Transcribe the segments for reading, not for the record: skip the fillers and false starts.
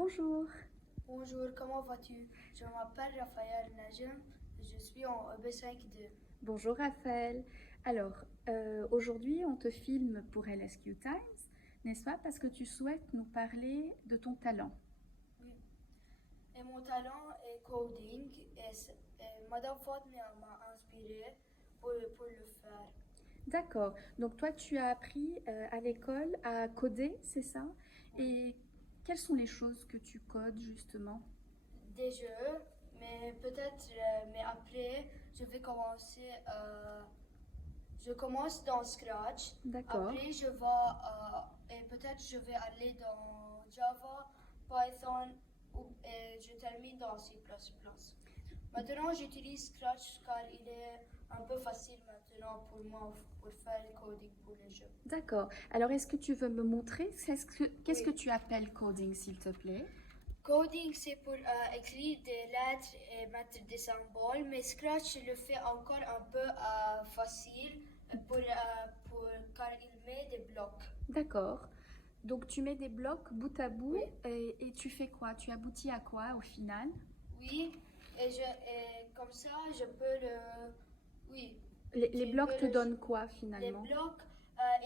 Bonjour. Bonjour, comment vas-tu? Je m'appelle Raphaël Najem, je suis en EB5-2. Bonjour Raphaël. Alors, aujourd'hui, on te filme pour LSQ Times, n'est-ce pas? Parce que tu souhaites nous parler de ton talent. Oui. Et mon talent est coding et Madame Fatma m'a inspiré pour le faire. D'accord. Donc toi, tu as appris à l'école à coder, c'est ça? Oui. Et quelles sont les choses que tu codes justement? Des jeux, mais mais après, je vais commencer. Je commence dans Scratch. D'accord. Après, et peut-être je vais aller dans Java, Python, et je termine dans C++. Maintenant, j'utilise Scratch car il est un peu facile maintenant pour moi pour faire le coding pour les jeux. D'accord. Alors, est-ce que tu veux me montrer qu'est-ce que Oui. tu appelles coding, s'il te plaît? Coding, c'est pour écrire des lettres et mettre des symboles, mais Scratch le fait encore un peu facile car il met des blocs. D'accord. Donc tu mets des blocs bout à bout Oui. et tu fais quoi? Tu aboutis à quoi au final? Oui, et comme ça, je peux le... Oui. Les Tu blocs peux te donnent quoi Les finalement? blocs,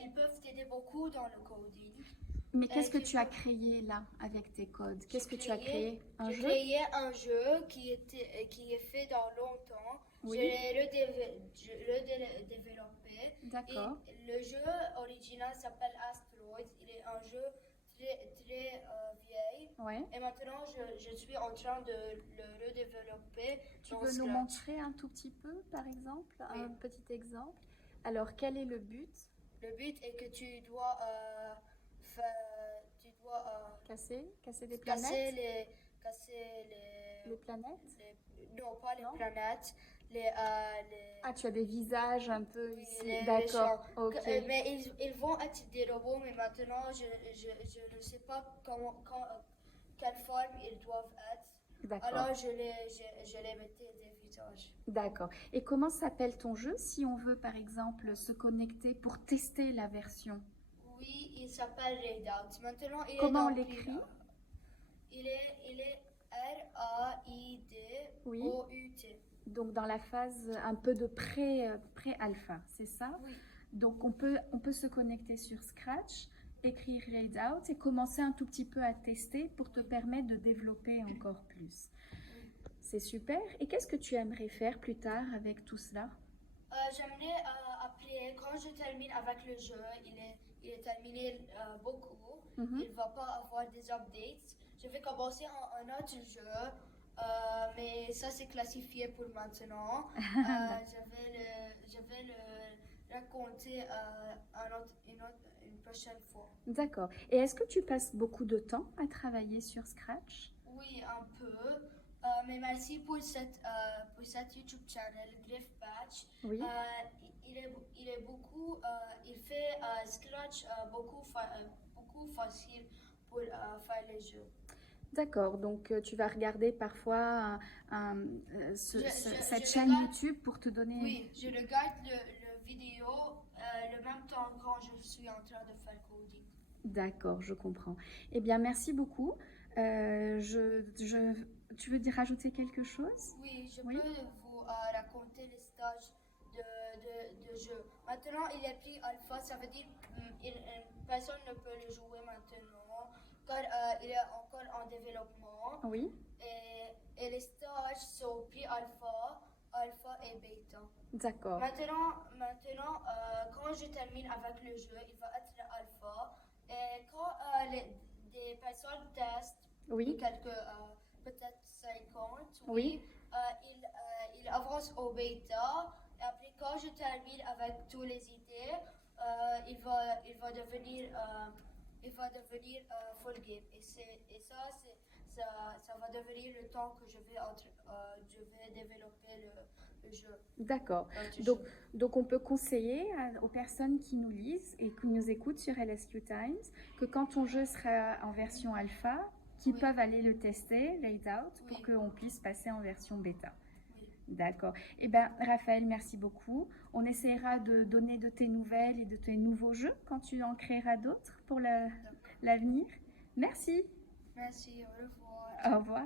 ils peuvent t'aider beaucoup dans le coding. Mais qu'est-ce que Tu tu as peux... créé là avec tes codes? Qu'est-ce que tu as J'ai créé? Un jeu? créé un jeu qui est fait dans longtemps. Oui. Je l'ai développé. D'accord. Et le jeu original s'appelle Asteroids. Il est un jeu très vieil. Ouais. Et maintenant, je suis en train de le redévelopper Tu dans veux nous Scratch. montrer un tout petit peu, par exemple, Oui. un petit exemple? Alors, quel est le but? Le but est que tu dois Casser des casser planètes? les planètes? non, pas les Non? planètes, Ah, tu as des visages un peu oui, ici. les D'accord, méchants. ok. Mais ils vont être des robots, mais maintenant je ne sais pas quelle forme ils doivent être. D'accord. Alors je les mettais des visages. D'accord. Et comment s'appelle ton jeu si on veut, par exemple, se connecter pour tester la version? Oui, il s'appelle Readout. Maintenant, il est Comment on dans l'écrit? il est RAIDOUT. Donc dans la phase un peu de pré-alpha, c'est ça? Oui. Donc on peut se connecter sur Scratch, écrire Readout et commencer un tout petit peu à tester pour te permettre de développer encore plus. Oui. C'est super. Et qu'est-ce que tu aimerais faire plus tard avec tout cela? J'aimerais après, quand je termine avec le jeu, il est terminé beaucoup. Il ne va pas avoir des updates. Je vais commencer un autre jeu, mais ça c'est classifié pour maintenant. Je vais le raconter une prochaine fois. D'accord. Et est-ce que tu passes beaucoup de temps à travailler sur Scratch? Oui, un peu. Mais merci pour cette YouTube channel, Griff Patch. Oui. Il est beaucoup, il fait Scratch beaucoup facile pour faire les jeux. D'accord, donc tu vas regarder parfois cette chaîne regarde, YouTube pour te donner... Oui, je regarde le vidéo le même temps quand je suis en train de faire coding. D'accord, je comprends. Eh bien, merci beaucoup. Tu veux dire rajouter quelque chose? Oui, je Oui. peux vous raconter les stages de jeu. Maintenant, il est pris alpha, ça veut dire personne ne peut le jouer maintenant, car il est encore en développement. Oui. Et les stages sont pris alpha et bêta. D'accord. Maintenant quand je termine avec le jeu, il va être alpha. Et quand des personnes testent, Oui. peut-être 50, Oui. il avance au bêta. Et après, quand je termine avec toutes les idées, il va devenir full game. Et ça va devenir le temps que je vais développer le jeu. D'accord. Donc, Donc, on peut conseiller aux personnes qui nous lisent et qui nous écoutent sur LSQ Times que quand ton jeu sera en version alpha, qu'ils peuvent aller le tester, Readout, pour qu'on puisse passer en version bêta. Oui. D'accord. Eh bien, Raphaël, merci beaucoup. On essaiera de donner de tes nouvelles et de tes nouveaux jeux quand tu en créeras d'autres pour l'avenir. Merci. Merci, au revoir. Au revoir.